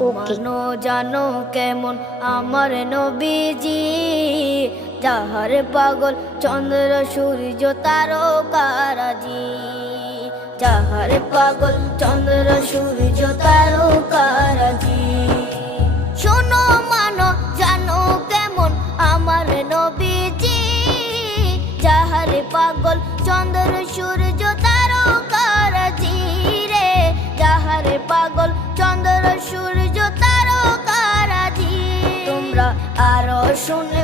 মানো জানো কেমন আমার নবীজি, যাহার পাগল চন্দ্র সূর্য তারকারাজি, যাহার পাগল চন্দ্র সূর্য তারকারাজি। শোনো মানো জানো কেমন আমার নবীজি, যাহার পাগল চন্দ্র সূর্য তারকারাজি রে, যাহার পাগল চন্দ্র সূর্য তারকারাজি। তোমরা আরো শুনে